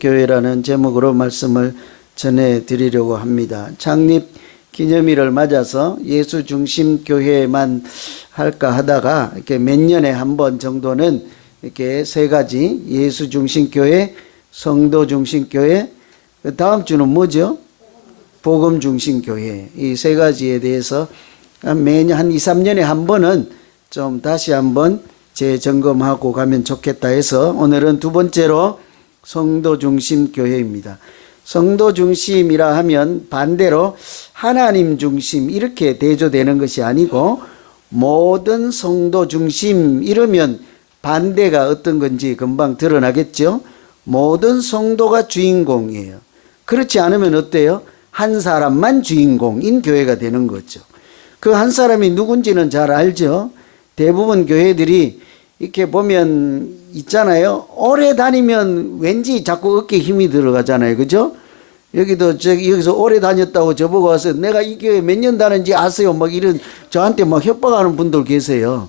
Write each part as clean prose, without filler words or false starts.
교회라는 제목으로 말씀을 전해드리려고 합니다. 창립 기념일을 맞아서 예수 중심 교회만 할까 하다가 이렇게 몇 년에 한 번 정도는 이렇게 세 가지, 예수 중심 교회, 성도 중심 교회, 다음 주는 뭐죠? 복음 중심 교회. 이 세 가지에 대해서 매년 한 2, 3년에 한 번은 좀 다시 한번 재점검하고 가면 좋겠다 해서 오늘은 두 번째로 성도 중심 교회입니다. 성도 중심이라 하면 반대로 하나님 중심 이렇게 대조되는 것이 아니고 모든 성도 중심 이러면 반대가 어떤 건지 금방 드러나겠죠. 모든 성도가 주인공이에요. 그렇지 않으면 어때요? 한 사람만 주인공인 교회가 되는 거죠. 그 한 사람이 누군지는 잘 알죠. 대부분 교회들이 이렇게 보면 있잖아요. 오래 다니면 왠지 자꾸 어깨에 힘이 들어가잖아요. 그죠? 여기도 여기서 오래 다녔다고 저보고 와서 내가 이 교회 몇 년 다녔는지 아세요? 막 이런 저한테 막 협박하는 분들 계세요.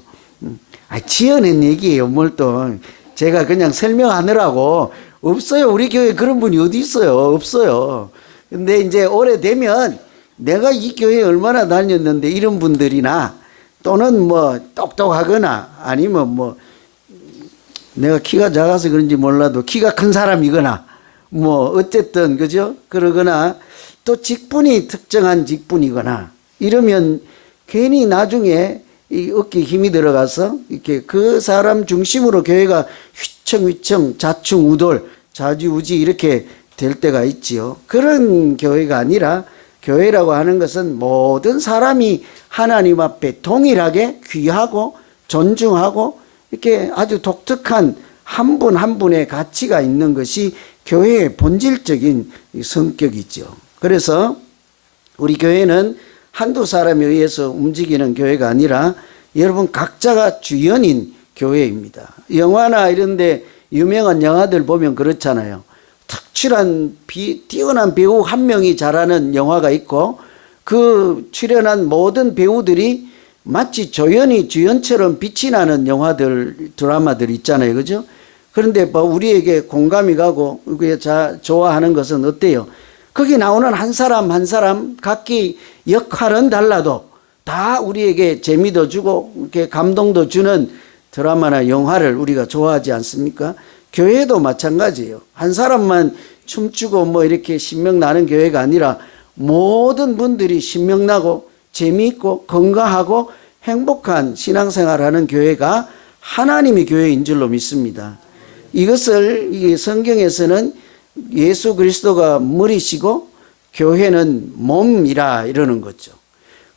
지어낸 얘기예요. 뭘 또 제가 그냥 설명하느라고. 없어요. 우리 교회에 그런 분이 어디 있어요? 없어요. 근데 이제 오래되면 내가 이 교회에 얼마나 다녔는데 이런 분들이나 또는 뭐 똑똑하거나 아니면 뭐 내가 키가 작아서 그런지 몰라도 키가 큰 사람이거나 뭐 어쨌든 그죠? 그러거나 또 직분이 특정한 직분이거나 이러면 괜히 나중에 이 어깨에 힘이 들어가서 이렇게 그 사람 중심으로 교회가 휘청휘청 좌충우돌 좌지우지 이렇게 될 때가 있지요. 그런 교회가 아니라 교회라고 하는 것은 모든 사람이 하나님 앞에 동일하게 귀하고 존중하고 이렇게 아주 독특한 한 분 한 분의 가치가 있는 것이 교회의 본질적인 성격이죠. 그래서 우리 교회는 한두 사람에 의해서 움직이는 교회가 아니라 여러분 각자가 주연인 교회입니다. 영화나 이런 데 유명한 영화들 보면 그렇잖아요. 특출한 뛰어난 배우 한 명이 잘하는 영화가 있고 그 출연한 모든 배우들이 마치 조연이 주연처럼 빛이 나는 영화들 드라마들 있잖아요. 그죠? 그런데 뭐 우리에게 공감이 가고 좋아하는 것은 어때요? 거기 나오는 한 사람 한 사람 각기 역할은 달라도 다 우리에게 재미도 주고 이렇게 감동도 주는 드라마나 영화를 우리가 좋아하지 않습니까? 교회도 마찬가지예요. 한 사람만 춤추고 뭐 이렇게 신명나는 교회가 아니라 모든 분들이 신명나고 재미있고 건강하고 행복한 신앙생활하는 교회가 하나님의 교회인 줄로 믿습니다. 이것을 성경에서는 예수 그리스도가 머리시고 교회는 몸이라 이러는 거죠.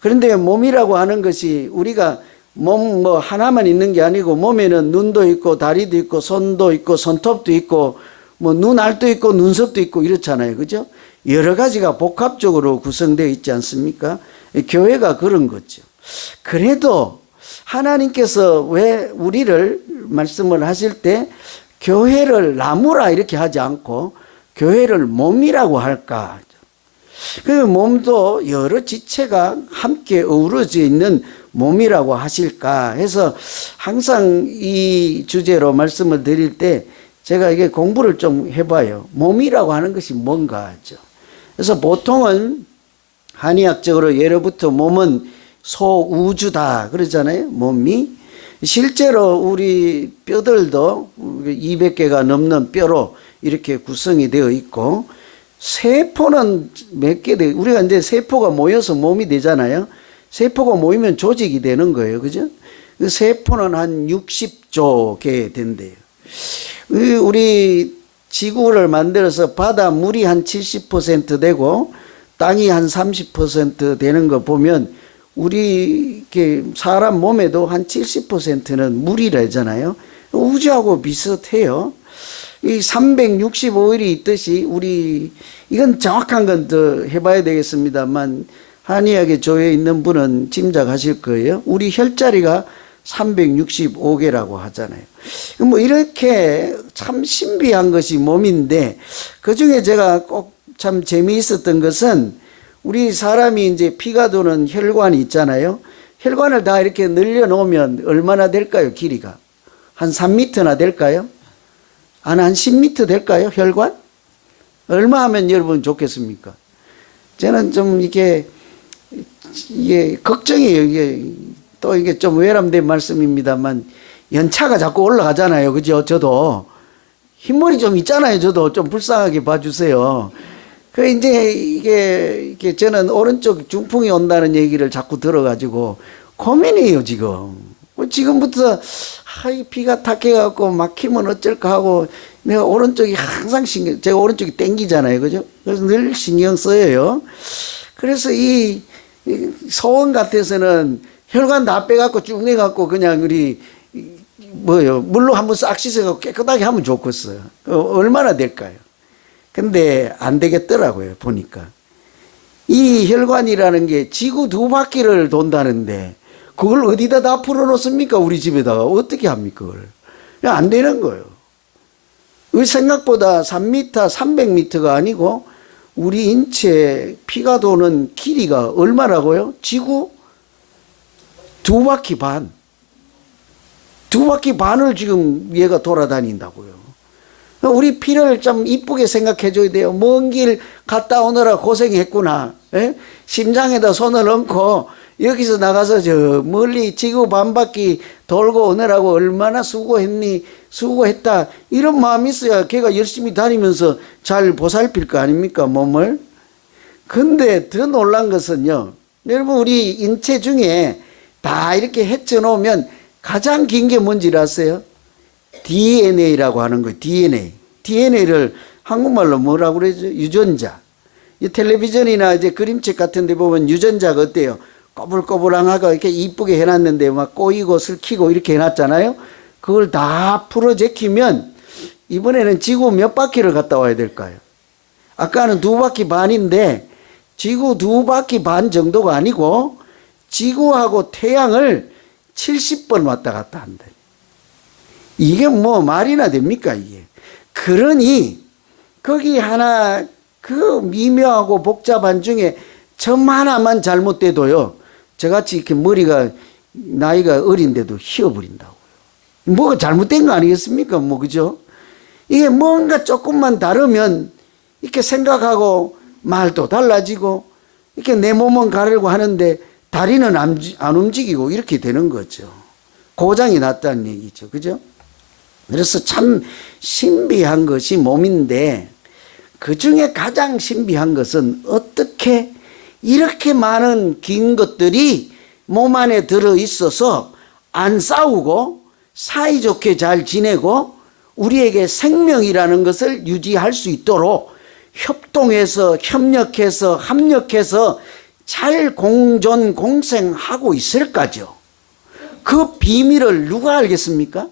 그런데 몸이라고 하는 것이 우리가 몸 뭐 하나만 있는 게 아니고 몸에는 눈도 있고 다리도 있고 손도 있고 손톱도 있고 뭐 눈알도 있고 눈썹도 있고 이렇잖아요. 그죠? 여러 가지가 복합적으로 구성되어 있지 않습니까? 교회가 그런 거죠. 그래도 하나님께서 왜 우리를 말씀을 하실 때 교회를 나무라 이렇게 하지 않고 교회를 몸이라고 할까? 그 몸도 여러 지체가 함께 어우러져 있는 몸이라고 하실까 해서 항상 이 주제로 말씀을 드릴 때 제가 이게 공부를 좀 해봐요. 몸이라고 하는 것이 뭔가 하죠. 그래서 보통은 한의학적으로 예로부터 몸은 소우주다 그러잖아요. 몸이 실제로 우리 뼈들도 200개가 넘는 뼈로 이렇게 구성이 되어 있고 세포는 몇 개 돼. 우리가 이제 세포가 모여서 몸이 되잖아요. 세포가 모이면 조직이 되는 거예요. 그죠? 그 세포는 한 60조 개 된대요. 우리 지구를 만들어서 바다 물이 한 70% 되고 땅이 한 30% 되는 거 보면 우리 사람 몸에도 한 70%는 물이라잖아요. 우주하고 비슷해요. 이 365일이 있듯이 우리 이건 정확한 건 더 해봐야 되겠습니다만 한의학에 조에 있는 분은 짐작하실 거예요. 우리 혈자리가 365개라고 하잖아요. 뭐 이렇게 참 신비한 것이 몸인데 그 중에 제가 꼭 참 재미있었던 것은 우리 사람이 이제 피가 도는 혈관이 있잖아요. 혈관을 다 이렇게 늘려 놓으면 얼마나 될까요? 길이가 한 3m나 될까요? 한 10m 될까요? 혈관? 얼마 하면 여러분 좋겠습니까? 저는 좀 이게 걱정이에요. 이게 좀 외람된 말씀입니다만, 연차가 자꾸 올라가잖아요. 그죠? 저도. 흰머리 좀 있잖아요. 저도 좀 불쌍하게 봐주세요. 이제 이게 저는 오른쪽 중풍이 온다는 얘기를 자꾸 들어가지고 고민이에요, 지금. 지금부터, 이 피가 탁해갖고 막히면 어쩔까 하고, 내가 오른쪽이 항상 제가 오른쪽이 땡기잖아요. 그죠? 그래서 늘 신경 써요. 그래서 이 소원 같아서는 혈관 다 빼갖고 쭉 내갖고 그냥 물로 한번 싹 씻어갖고 깨끗하게 하면 좋겠어요. 얼마나 될까요? 근데 안 되겠더라고요, 보니까. 이 혈관이라는 게 지구 2바퀴를 돈다는데, 그걸 어디다 다 풀어놓습니까? 우리 집에다가. 어떻게 합니까, 그걸? 안 되는 거예요. 생각보다 3m, 300m가 아니고, 우리 인체 피가 도는 길이가 얼마라고요? 지구 2바퀴 반. 2바퀴 반을 지금 얘가 돌아다닌다고요. 우리 피를 좀 이쁘게 생각해 줘야 돼요. 먼 길 갔다 오느라 고생했구나. 에? 심장에다 손을 얹고 여기서 나가서 저 멀리 지구 반바퀴 돌고 오느라고 얼마나 수고했니? 수고했다. 이런 마음이 있어야 걔가 열심히 다니면서 잘 보살필 거 아닙니까? 몸을. 근데 더 놀란 것은요. 여러분, 우리 인체 중에 다 이렇게 헤쳐 놓으면 가장 긴 게 뭔지 아세요? DNA라고 하는 거예요. DNA를 한국말로 뭐라고 그러죠? 유전자. 이 텔레비전이나 이제 그림책 같은 데 보면 유전자가 어때요? 꼬불꼬불하고 이렇게 이쁘게 해놨는데 막 꼬이고 슬키고 이렇게 해놨잖아요. 그걸 다 풀어 제끼면 이번에는 지구 몇 바퀴를 갔다 와야 될까요? 아까는 2바퀴 반인데 지구 2바퀴 반 정도가 아니고 지구하고 태양을 70번 왔다 갔다 한다. 이게 뭐 말이나 됩니까, 이게. 그러니 거기 하나 그 미묘하고 복잡한 중에 점 하나만 잘못돼도요, 저같이 이렇게 머리가 나이가 어린데도 휘어버린다고요. 뭐가 잘못된 거 아니겠습니까? 뭐, 그죠? 이게 뭔가 조금만 다르면 이렇게 생각하고 말도 달라지고 이렇게 내 몸은 가려고 하는데 다리는 안 움직이고 이렇게 되는 거죠. 고장이 났다는 얘기죠. 그죠? 그래서 참 신비한 것이 몸인데, 그 중에 가장 신비한 것은 어떻게 이렇게 많은 긴 것들이 몸 안에 들어 있어서 안 싸우고 사이좋게 잘 지내고 우리에게 생명이라는 것을 유지할 수 있도록 협동해서 협력해서 합력해서 잘 공존 공생하고 있을까죠. 그 비밀을 누가 알겠습니까?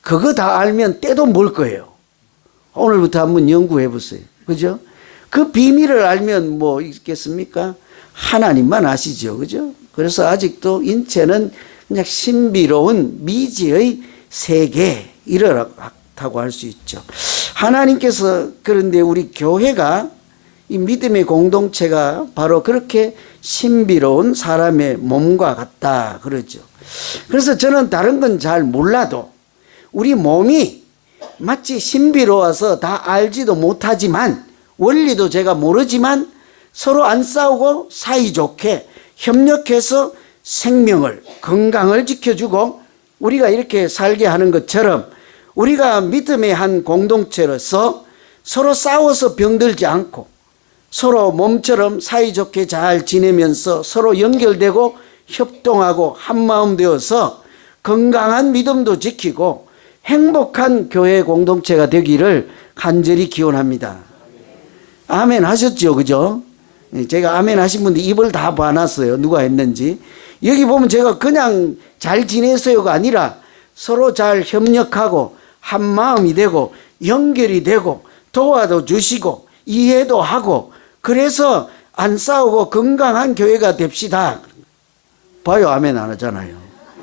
그거 다 알면 때도 멀 거예요. 오늘부터 한번 연구해 보세요. 그죠? 그 비밀을 알면 뭐 있겠습니까? 하나님만 아시죠. 그죠? 그래서 아직도 인체는 그냥 신비로운 미지의 세계 이렇다고 할 수 있죠. 하나님께서 그런데 우리 교회가 이 믿음의 공동체가 바로 그렇게 신비로운 사람의 몸과 같다 그러죠. 그래서 저는 다른 건 잘 몰라도 우리 몸이 마치 신비로워서 다 알지도 못하지만, 원리도 제가 모르지만 서로 안 싸우고 사이좋게 협력해서 생명을, 건강을 지켜주고 우리가 이렇게 살게 하는 것처럼 우리가 믿음의 한 공동체로서 서로 싸워서 병들지 않고 서로 몸처럼 사이좋게 잘 지내면서 서로 연결되고 협동하고 한마음 되어서 건강한 믿음도 지키고 행복한 교회 공동체가 되기를 간절히 기원합니다. 아멘 하셨죠? 그죠? 제가 아멘 하신 분들 입을 다 봐놨어요. 누가 했는지. 여기 보면 제가 그냥 잘 지내서요가 아니라 서로 잘 협력하고 한마음이 되고 연결이 되고 도와도 주시고 이해도 하고, 그래서 안 싸우고 건강한 교회가 됩시다. 봐요, 아멘 안 하잖아요.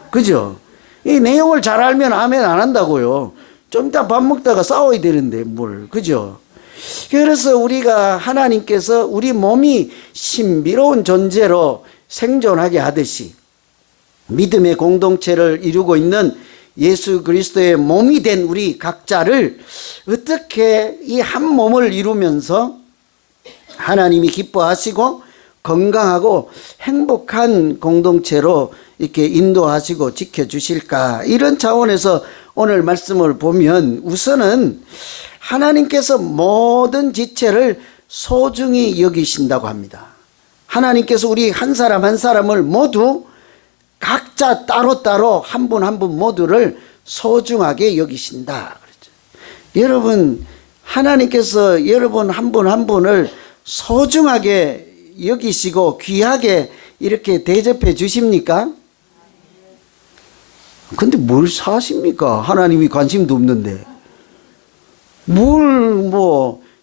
그죠? 이 내용을 잘 알면 아멘 안 한다고요. 좀 이따 밥 먹다가 싸워야 되는데 뭘. 그죠? 그래서 우리가 하나님께서 우리 몸이 신비로운 존재로 생존하게 하듯이 믿음의 공동체를 이루고 있는 예수 그리스도의 몸이 된 우리 각자를 어떻게 이 한 몸을 이루면서 하나님이 기뻐하시고 건강하고 행복한 공동체로 이렇게 인도하시고 지켜주실까, 이런 차원에서 오늘 말씀을 보면 우선은 하나님께서 모든 지체를 소중히 여기신다고 합니다. 하나님께서 우리 한 사람 한 사람을 모두 각자 따로따로 한 분 한 분 모두를 소중하게 여기신다 그랬죠. 여러분, 하나님께서 여러분 한 분 한 분을 소중하게 여기시고 귀하게 이렇게 대접해 주십니까? 근데 뭘 사십니까? 하나님이 관심도 없는데.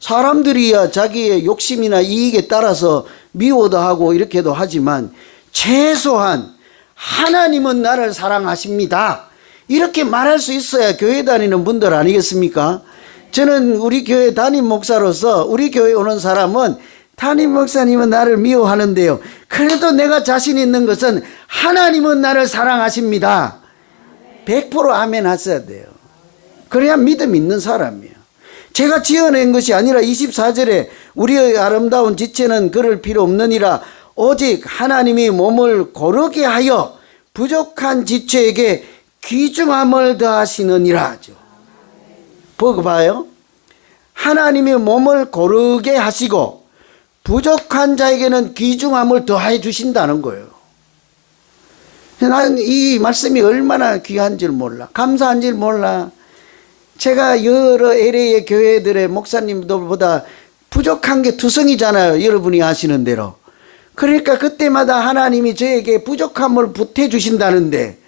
사람들이야 자기의 욕심이나 이익에 따라서 미워도 하고 이렇게도 하지만 최소한 하나님은 나를 사랑하십니다, 이렇게 말할 수 있어야 교회 다니는 분들 아니겠습니까? 저는 우리 교회 담임 목사로서 우리 교회 오는 사람은 담임 목사님은 나를 미워하는데요, 그래도 내가 자신 있는 것은 하나님은 나를 사랑하십니다, 100% 아멘 하셔야 돼요. 그래야 믿음 있는 사람이에요. 제가 지어낸 것이 아니라 24절에 우리의 아름다운 지체는 그럴 필요 없느니라 오직 하나님이 몸을 고르게 하여 부족한 지체에게 귀중함을 더하시느니라 하죠. 보고 봐요. 하나님이 몸을 고르게 하시고 부족한 자에게는 귀중함을 더해 주신다는 거예요. 나는 이 말씀이 얼마나 귀한 줄 몰라, 감사한 줄 몰라. 제가 여러 LA의 교회들의 목사님들보다 부족한 게 투성이잖아요, 여러분이 아시는 대로. 그러니까 그때마다 하나님이 저에게 부족함을 보태 주신다는데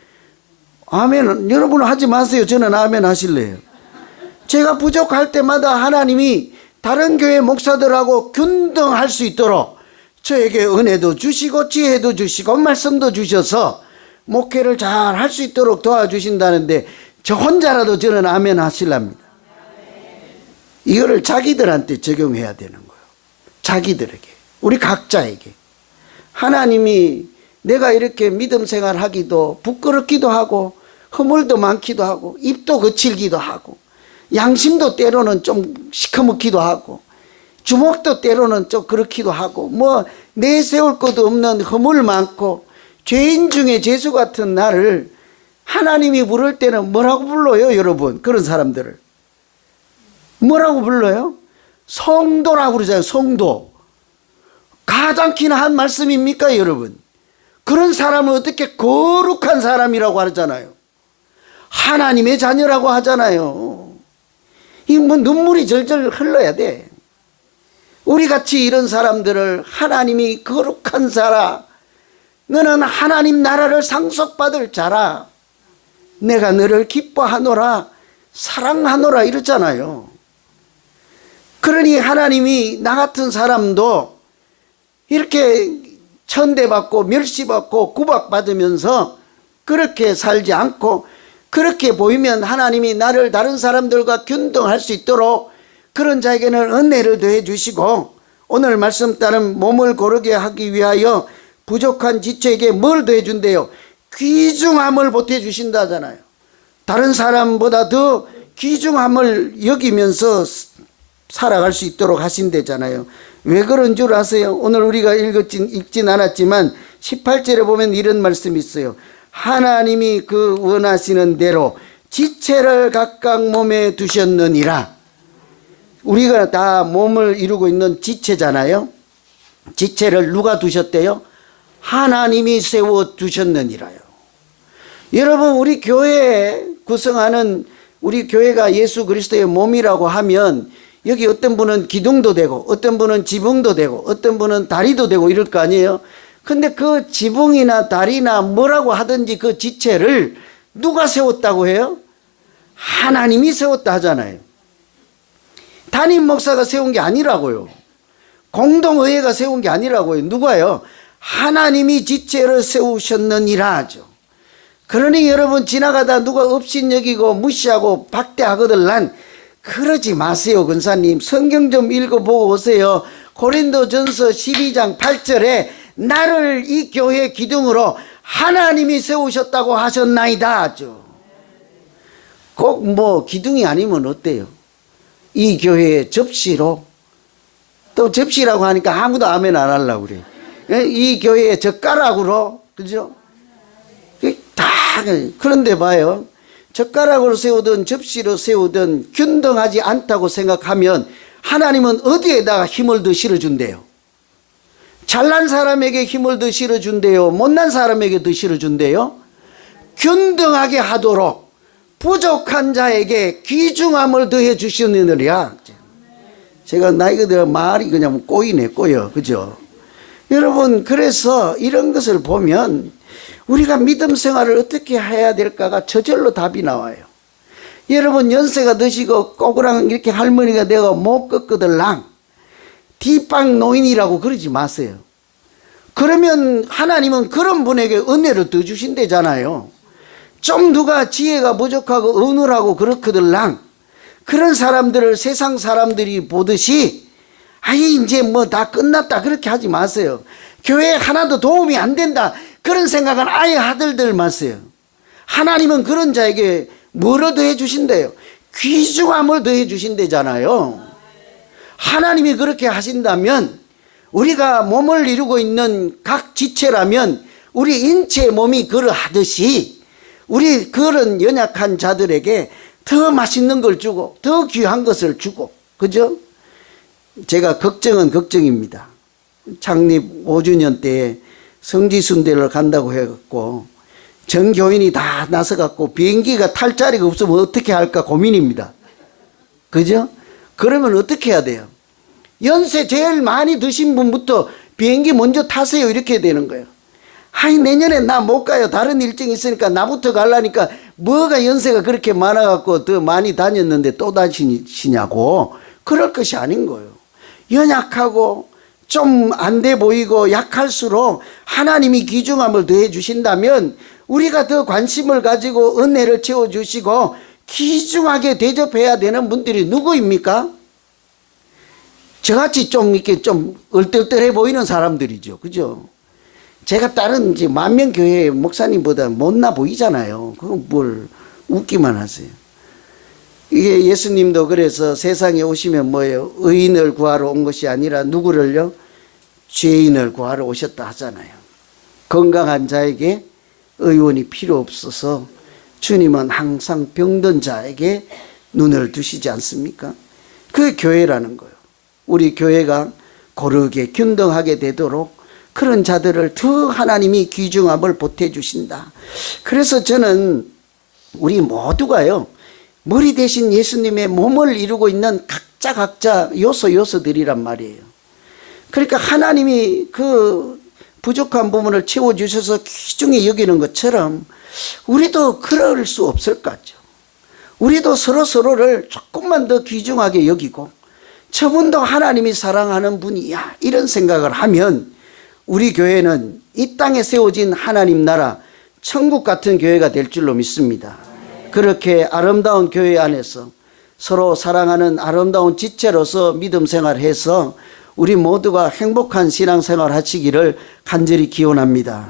아멘, 여러분은 하지 마세요. 저는 아멘 하실래요? 제가 부족할 때마다 하나님이 다른 교회 목사들하고 균등할 수 있도록 저에게 은혜도 주시고 지혜도 주시고 말씀도 주셔서 목회를 잘 할 수 있도록 도와주신다는데 저 혼자라도 저는 아멘 하실랍니다. 이거를 자기들한테 적용해야 되는 거예요. 자기들에게, 우리 각자에게. 하나님이 내가 이렇게 믿음 생활하기도 부끄럽기도 하고 허물도 많기도 하고 입도 거칠기도 하고 양심도 때로는 좀 시커멓기도 하고 주먹도 때로는 좀 그렇기도 하고 내세울 것도 없는 허물 많고 죄인 중에 죄수 같은 나를 하나님이 부를 때는 뭐라고 불러요, 여러분? 그런 사람들을 뭐라고 불러요? 성도라고 그러잖아요. 성도. 가장키나 한 말씀입니까, 여러분? 그런 사람을 어떻게 거룩한 사람이라고 하잖아요. 하나님의 자녀라고 하잖아요. 이 눈물이 절절 흘러야 돼. 우리 같이 이런 사람들을 하나님이 거룩한 자라, 너는 하나님 나라를 상속받을 자라, 내가 너를 기뻐하노라 사랑하노라 이러잖아요. 그러니 하나님이 나 같은 사람도 이렇게 천대받고 멸시받고 구박받으면서 그렇게 살지 않고 그렇게 보이면 하나님이 나를 다른 사람들과 균등할 수 있도록 그런 자에게는 은혜를 더해 주시고 오늘 말씀 따른 몸을 고르게 하기 위하여 부족한 지체에게 뭘 더해 준대요? 귀중함을 보태 주신다잖아요. 다른 사람보다 더 귀중함을 여기면서 살아갈 수 있도록 하신대잖아요. 왜 그런 줄 아세요? 오늘 우리가 읽진 않았지만 18절에 보면 이런 말씀이 있어요. 하나님이 그 원하시는 대로 지체를 각각 몸에 두셨느니라. 우리가 다 몸을 이루고 있는 지체잖아요. 지체를 누가 두셨대요? 하나님이 세워두셨느니라요. 여러분, 우리 교회에 구성하는 우리 교회가 예수 그리스도의 몸이라고 하면 여기 어떤 분은 기둥도 되고 어떤 분은 지붕도 되고 어떤 분은 다리도 되고 이럴 거 아니에요. 근데 그 지붕이나 다리나 뭐라고 하든지 그 지체를 누가 세웠다고 해요? 하나님이 세웠다 하잖아요. 담임 목사가 세운 게 아니라고요. 공동의회가 세운 게 아니라고요. 누가요? 하나님이 지체를 세우셨느니라 하죠. 그러니 여러분, 지나가다 누가 업신여기고 무시하고 박대하거들란 그러지 마세요. 권사님, 성경 좀 읽어보고 오세요. 고린도전서 12장 8절에 나를 이 교회 기둥으로 하나님이 세우셨다고 하셨나이다 하죠. 꼭 뭐 기둥이 아니면 어때요? 이 교회의 접시로, 또 접시라고 하니까 아무도 아멘 안 하려고 그래. 이 교회의 젓가락으로, 그죠? 다, 그런데 봐요. 젓가락으로 세우든 접시로 세우든 균등하지 않다고 생각하면 하나님은 어디에다가 힘을 더 실어준대요? 잘난 사람에게 힘을 더 실어준대요? 못난 사람에게 더 실어준대요? 균등하게 하도록 부족한 자에게 귀중함을 더해 주시느니라. 제가 나이가 들어 말이 그냥 꼬이네, 꼬여. 그죠? 여러분, 그래서 이런 것을 보면 우리가 믿음 생활을 어떻게 해야 될까가 저절로 답이 나와요. 여러분, 연세가 드시고 꼬그랑 이렇게 할머니가 되고 못 꺾거들랑 뒷방 노인이라고 그러지 마세요. 그러면 하나님은 그런 분에게 은혜를 더 주신대잖아요. 좀 누가 지혜가 부족하고 어눌하고 그렇거들랑 그런 사람들을 세상 사람들이 보듯이 아이 이제 뭐 다 끝났다 그렇게 하지 마세요. 교회에 하나도 도움이 안 된다 그런 생각은 아예 하들들 마세요. 하나님은 그런 자에게 뭐를 더해 주신대요? 귀중함을 더해 주신대잖아요. 하나님이 그렇게 하신다면 우리가 몸을 이루고 있는 각 지체라면 우리 인체의 몸이 그러하듯이 우리 그런 연약한 자들에게 더 맛있는 걸 주고 더 귀한 것을 주고, 그죠? 제가 걱정은 걱정입니다. 창립 5주년 때에 성지순례를 간다고 해갖고 전 교인이 다 나서갖고 비행기가 탈 자리가 없으면 어떻게 할까 고민입니다. 그죠? 그러면 어떻게 해야 돼요? 연세 제일 많이 드신 분부터 비행기 먼저 타세요 이렇게 되는 거예요. 아니 내년에 나 못 가요. 다른 일정이 있으니까 나부터 가려니까 뭐가 연세가 그렇게 많아갖고 더 많이 다녔는데 또 다니시냐고. 그럴 것이 아닌 거예요. 연약하고 좀 안 돼 보이고 약할수록 하나님이 귀중함을 더해 주신다면 우리가 더 관심을 가지고 은혜를 채워주시고 귀중하게 대접해야 되는 분들이 누구입니까? 저같이 좀 이렇게 좀 얼떨떨해 보이는 사람들이죠. 그죠? 제가 다른 이제 만명교회 목사님보다 못나 보이잖아요. 그건 뭘 웃기만 하세요. 이게 예수님도 그래서 세상에 오시면 뭐예요? 의인을 구하러 온 것이 아니라 누구를요? 죄인을 구하러 오셨다 하잖아요. 건강한 자에게 의원이 필요 없어서 주님은 항상 병든 자에게 눈을 두시지 않습니까? 그게 교회라는 거예요. 우리 교회가 고르게 균등하게 되도록 그런 자들을 더 하나님이 귀중함을 보태주신다. 그래서 저는 우리 모두가요, 머리 대신 예수님의 몸을 이루고 있는 각자 요소들이란 말이에요. 그러니까 하나님이 그 부족한 부분을 채워주셔서 귀중히 여기는 것처럼 우리도 그럴 수 없을까죠. 우리도 서로를 조금만 더 귀중하게 여기고 저분도 하나님이 사랑하는 분이야 이런 생각을 하면 우리 교회는 이 땅에 세워진 하나님 나라 천국 같은 교회가 될 줄로 믿습니다. 그렇게 아름다운 교회 안에서 서로 사랑하는 아름다운 지체로서 믿음 생활해서 우리 모두가 행복한 신앙생활 하시기를 간절히 기원합니다.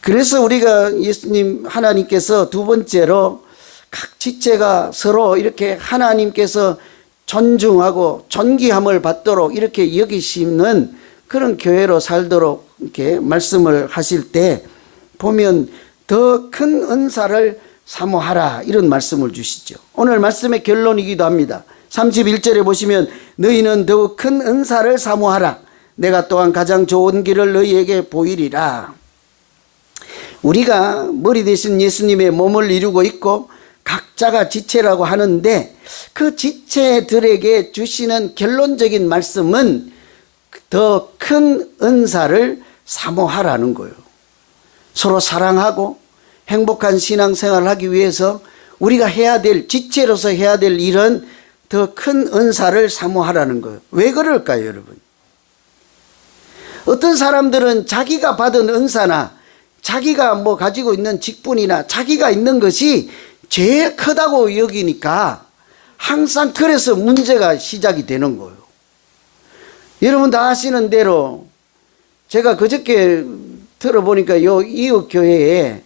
그래서 우리가 예수님 하나님께서 두 번째로 각 지체가 서로 이렇게 하나님께서 존중하고 존귀함을 받도록 이렇게 여기시는 그런 교회로 살도록 이렇게 말씀을 하실 때 보면 더 큰 은사를 사모하라 이런 말씀을 주시죠. 오늘 말씀의 결론이기도 합니다. 31절에 보시면 너희는 더욱 큰 은사를 사모하라. 내가 또한 가장 좋은 길을 너희에게 보이리라. 우리가 머리 대신 예수님의 몸을 이루고 있고 각자가 지체라고 하는데 그 지체들에게 주시는 결론적인 말씀은 더 큰 은사를 사모하라는 거예요. 서로 사랑하고 행복한 신앙생활을 하기 위해서 우리가 해야 될 지체로서 해야 될 일은 더 큰 은사를 사모하라는 거예요. 왜 그럴까요, 여러분? 어떤 사람들은 자기가 받은 은사나 자기가 뭐 가지고 있는 직분이나 자기가 있는 것이 제일 크다고 여기니까 항상 그래서 문제가 시작이 되는 거예요. 여러분 다 아시는 대로 제가 그저께 들어보니까 요 이웃 교회에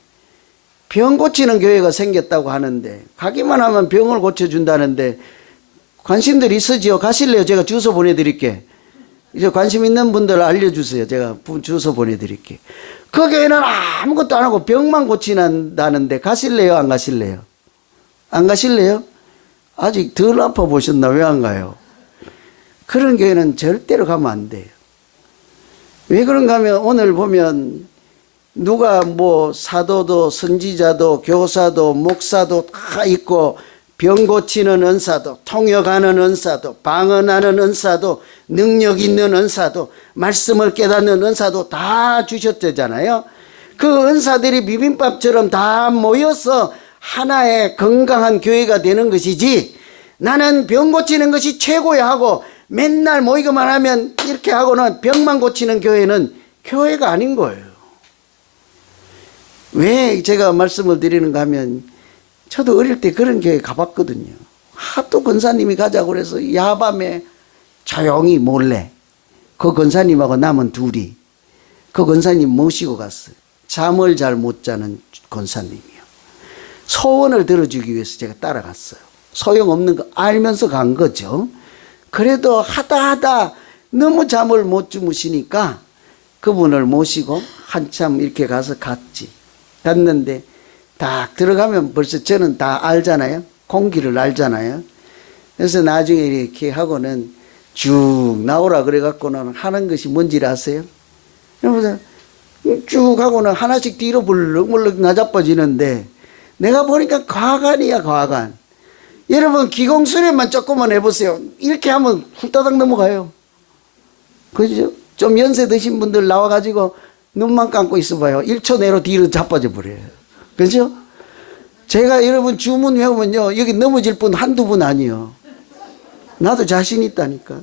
병 고치는 교회가 생겼다고 하는데 가기만 하면 병을 고쳐준다는데 관심들 있으지요? 가실래요? 제가 주소 보내드릴게. 이제 관심 있는 분들 알려주세요. 제가 주소 보내드릴게. 그 교회는 아무것도 안 하고 병만 고친다는데 가실래요? 안 가실래요? 안 가실래요? 아직 덜 아파 보셨나? 왜 안 가요? 그런 교회는 절대로 가면 안 돼요. 왜 그런가 하면 오늘 보면 누가 뭐 사도도 선지자도 교사도 목사도 다 있고 병 고치는 은사도 통역하는 은사도 방언하는 은사도 능력 있는 은사도 말씀을 깨닫는 은사도 다 주셨잖아요. 그 은사들이 비빔밥처럼 다 모여서 하나의 건강한 교회가 되는 것이지 나는 병 고치는 것이 최고야 하고 맨날 모이기만 하면 이렇게 하고는 병만 고치는 교회는 교회가 아닌 거예요. 왜 제가 말씀을 드리는가 하면 저도 어릴 때 그런 교회 가봤거든요. 하도 권사님이 가자고 그래서 야밤에 조용히 몰래 그 권사님하고 남은 둘이 그 권사님 모시고 갔어요. 잠을 잘 못 자는 권사님이요. 소원을 들어주기 위해서 제가 따라갔어요. 소용없는 거 알면서 간 거죠. 그래도 하다 너무 잠을 못 주무시니까 그분을 모시고 한참 이렇게 가서 갔는데 딱 들어가면 벌써 저는 다 알잖아요. 공기를 알잖아요. 그래서 나중에 이렇게 하고는 쭉 나오라 그래갖고는 하는 것이 뭔지 아세요? 그래서 쭉 하고는 하나씩 뒤로 물럭물럭 나자빠지는데 내가 보니까 과간이야, 과간. 여러분 기공수련만 조금만 해보세요. 이렇게 하면 훌따닥 넘어가요. 그죠? 좀 연세 드신 분들 나와가지고 눈만 감고 있어봐요. 1초 내로 뒤로 자빠져 버려요. 그죠? 제가 여러분 주문 외우면요 여기 넘어질 분 한두 분 아니요. 나도 자신 있다니까.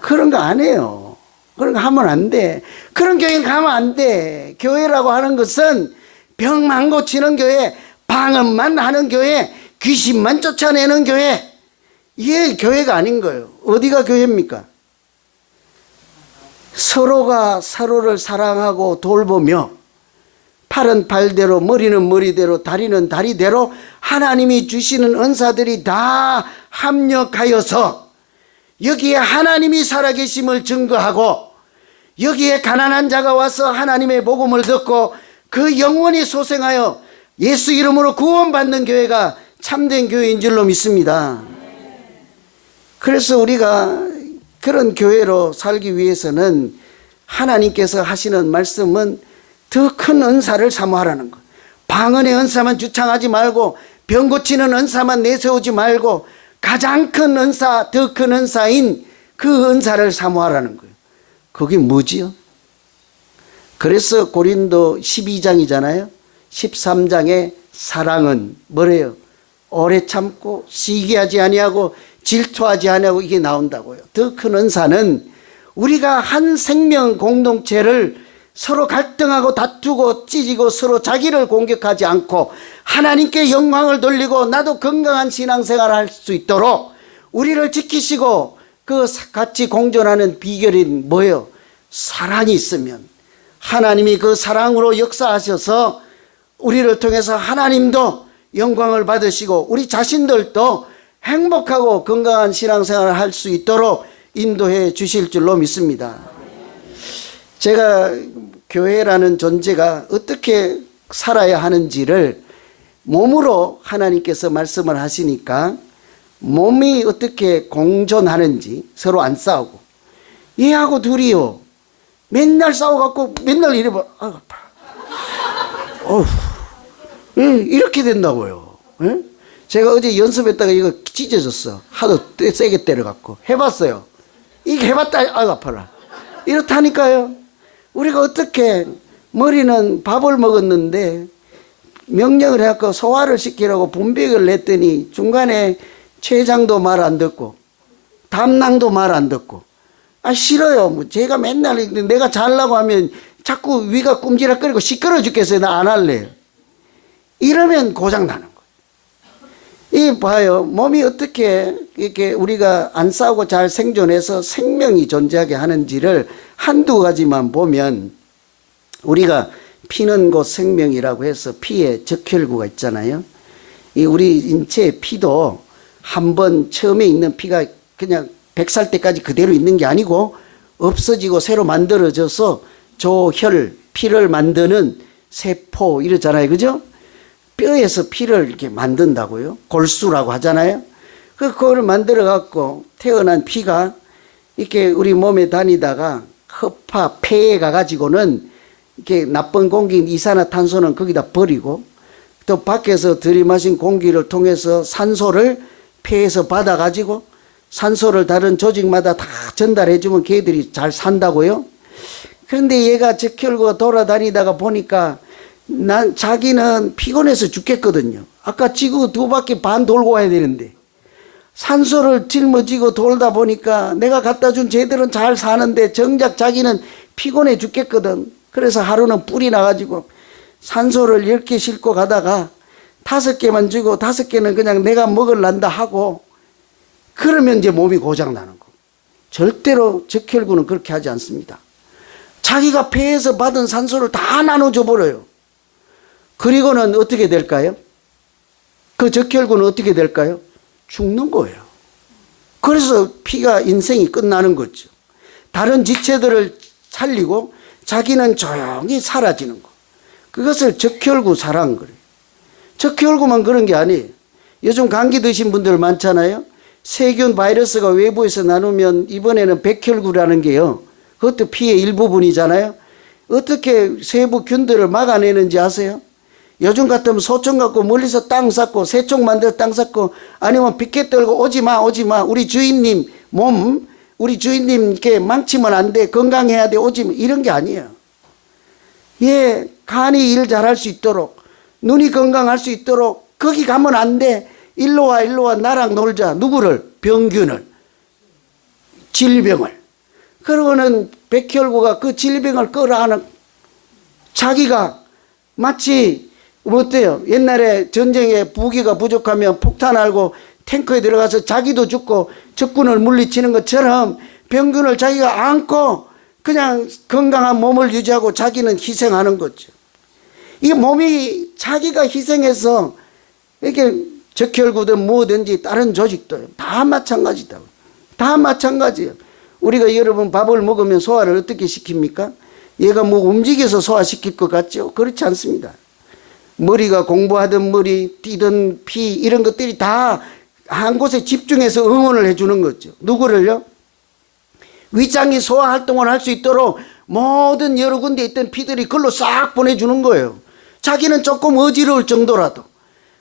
그런 거 안 해요. 그런 거 하면 안 돼. 그런 교회 가면 안 돼. 교회라고 하는 것은 병만 고치는 교회, 방언만 하는 교회, 귀신만 쫓아내는 교회, 이게 교회가 아닌 거예요. 어디가 교회입니까? 서로가 서로를 사랑하고 돌보며 팔은 팔대로 머리는 머리대로 다리는 다리대로 하나님이 주시는 은사들이 다 합력하여서 여기에 하나님이 살아계심을 증거하고 여기에 가난한 자가 와서 하나님의 복음을 듣고 그 영혼이 소생하여 예수 이름으로 구원받는 교회가 참된 교회인 줄로 믿습니다. 그래서 우리가 그런 교회로 살기 위해서는 하나님께서 하시는 말씀은 더 큰 은사를 사모하라는 것. 방언의 은사만 주창하지 말고 병 고치는 은사만 내세우지 말고 가장 큰 은사, 더 큰 은사인 그 은사를 사모하라는 거예요. 그게 뭐지요? 그래서 고린도 12장이잖아요. 13장에 사랑은 뭐래요? 오래 참고 시기하지 아니하고 질투하지 아니하고 이게 나온다고요. 더 큰 은사는 우리가 한 생명 공동체를 서로 갈등하고 다투고 찢고 서로 자기를 공격하지 않고 하나님께 영광을 돌리고 나도 건강한 신앙생활을 할 수 있도록 우리를 지키시고 그 같이 공존하는 비결이 뭐예요? 사랑이 있으면 하나님이 그 사랑으로 역사하셔서 우리를 통해서 하나님도 영광을 받으시고 우리 자신들도 행복하고 건강한 신앙생활을 할 수 있도록 인도해 주실 줄로 믿습니다. 제가 교회라는 존재가 어떻게 살아야 하는지를 몸으로 하나님께서 말씀을 하시니까 몸이 어떻게 공존하는지 서로 안 싸우고 얘하고 둘이요 맨날 싸워갖고 맨날 이래봐 이렇게 된다고요. 예? 제가 어제 연습했다가 이거 찢어졌어. 하도 세게 때려갖고 해봤어요. 이게 해봤다 아파라. 이렇다니까요. 우리가 어떻게 머리는 밥을 먹었는데 명령을 해갖고 소화를 시키라고 분비액을 냈더니 중간에 췌장도 말 안 듣고 담낭도 말 안 듣고 싫어요. 뭐 제가 맨날 내가 잘라고 하면 자꾸 위가 꿈지락거리고 시끄러워 죽겠어요. 나 안 할래요. 이러면 고장 나는 거예요. 이 봐요. 몸이 어떻게 이렇게 우리가 안 싸우고 잘 생존해서 생명이 존재하게 하는지를 한두 가지만 보면 우리가 피는 곧 생명이라고 해서 피에 적혈구가 있잖아요. 이 우리 인체의 피도 한번 처음에 있는 피가 그냥 100살 때까지 그대로 있는 게 아니고 없어지고 새로 만들어져서 조혈, 피를 만드는 세포 이러잖아요. 그죠? 뼈에서 피를 이렇게 만든다고요. 골수라고 하잖아요. 그거를 만들어 갖고 태어난 피가 이렇게 우리 몸에 다니다가 허파, 폐에 가가지고는 이렇게 나쁜 공기, 이산화탄소는 거기다 버리고 또 밖에서 들이마신 공기를 통해서 산소를 폐에서 받아가지고 산소를 다른 조직마다 다 전달해주면 걔들이 잘 산다고요. 그런데 얘가 적혈구가 돌아다니다가 보니까 자기는 피곤해서 죽겠거든요. 아까 지구 2바퀴 반 돌고 와야 되는데 산소를 짊어지고 돌다 보니까 내가 갖다 준 쟤들은 잘 사는데 정작 자기는 피곤해 죽겠거든. 그래서 하루는 뿔이 나가지고 산소를 10개 싣고 가다가 5개만 주고 5개는 그냥 내가 먹을란다 하고 그러면 이제 몸이 고장나는 거. 절대로 적혈구는 그렇게 하지 않습니다. 자기가 폐에서 받은 산소를 다 나눠줘 버려요. 그리고는 어떻게 될까요? 그 적혈구는 어떻게 될까요? 죽는 거예요. 그래서 피가 인생이 끝나는 거죠. 다른 지체들을 살리고 자기는 조용히 사라지는 거. 그것을 적혈구 사랑 그래요. 적혈구만 그런 게 아니에요. 요즘 감기 드신 분들 많잖아요. 세균 바이러스가 외부에서 나누면 이번에는 백혈구라는 게요. 그것도 피의 일부분이잖아요. 어떻게 세부 균들을 막아내는지 아세요? 요즘 같으면 소총 갖고 멀리서 땅 쌓고 새총 만들어 땅 쌓고 아니면 빗개 떨고 오지마 우리 주인님 몸 우리 주인님 이렇게 망치면 안 돼 건강해야 돼 오지마 이런 게 아니에요. 예, 간이 일 잘할 수 있도록 눈이 건강할 수 있도록 거기 가면 안 돼. 일로 와 나랑 놀자. 누구를? 병균을 질병을. 그러고는 백혈구가 그 질병을 끌어안은 자기가 마치 어때요? 옛날에 전쟁에 무기가 부족하면 폭탄 알고 탱크에 들어가서 자기도 죽고 적군을 물리치는 것처럼 병균을 자기가 안고 그냥 건강한 몸을 유지하고 자기는 희생하는 거죠. 이 몸이 자기가 희생해서 이렇게 적혈구든 뭐든지 다른 조직도 다 마찬가지다. 다 마찬가지예요. 우리가 여러분 밥을 먹으면 소화를 어떻게 시킵니까? 얘가 뭐 움직여서 소화시킬 것 같죠? 그렇지 않습니다. 머리가 공부하던 머리, 뛰던 피 이런 것들이 다 한 곳에 집중해서 응원을 해주는 거죠. 누구를요? 위장이 소화 활동을 할 수 있도록 모든 여러 군데 있던 피들이 그걸로 싹 보내주는 거예요. 자기는 조금 어지러울 정도라도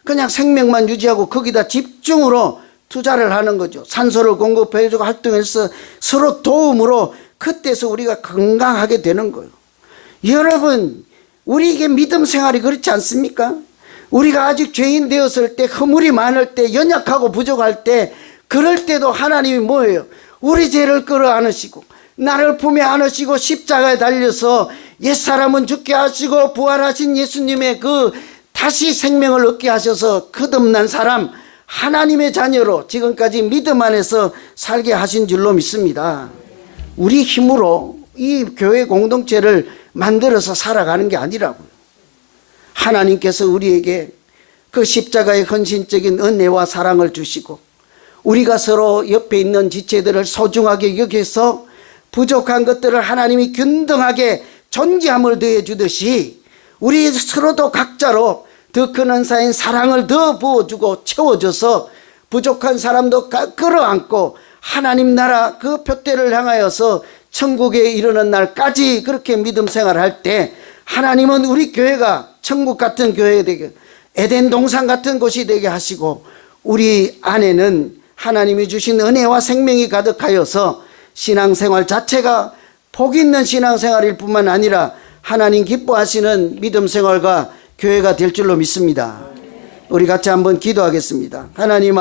그냥 생명만 유지하고 거기다 집중으로 투자를 하는 거죠. 산소를 공급해주고 활동해서 서로 도움으로 그때서 우리가 건강하게 되는 거예요. 여러분, 우리에게 믿음 생활이 그렇지 않습니까? 우리가 아직 죄인 되었을 때, 허물이 많을 때, 연약하고 부족할 때, 그럴 때도 하나님이 뭐예요? 우리 죄를 끌어안으시고 나를 품에 안으시고 십자가에 달려서 옛사람은 죽게 하시고 부활하신 예수님의 그 다시 생명을 얻게 하셔서 거듭난 사람 하나님의 자녀로 지금까지 믿음 안에서 살게 하신 줄로 믿습니다. 우리 힘으로 이 교회 공동체를 만들어서 살아가는 게 아니라고요. 하나님께서 우리에게 그 십자가의 헌신적인 은혜와 사랑을 주시고 우리가 서로 옆에 있는 지체들을 소중하게 여겨서 부족한 것들을 하나님이 균등하게 존귀함을 더해 주듯이 우리 서로도 각자로 더 큰 은사인 사랑을 더 부어주고 채워줘서 부족한 사람도 끌어안고 하나님 나라 그 표대를 향하여서 천국에 이르는 날까지 그렇게 믿음 생활할 때 하나님은 우리 교회가 천국 같은 교회 되게 에덴 동산 같은 곳이 되게 하시고 우리 안에는 하나님이 주신 은혜와 생명이 가득하여서 신앙생활 자체가 복 있는 신앙생활일 뿐만 아니라 하나님 기뻐하시는 믿음생활과 교회가 될 줄로 믿습니다. 우리 같이 한번 기도하겠습니다. 하나님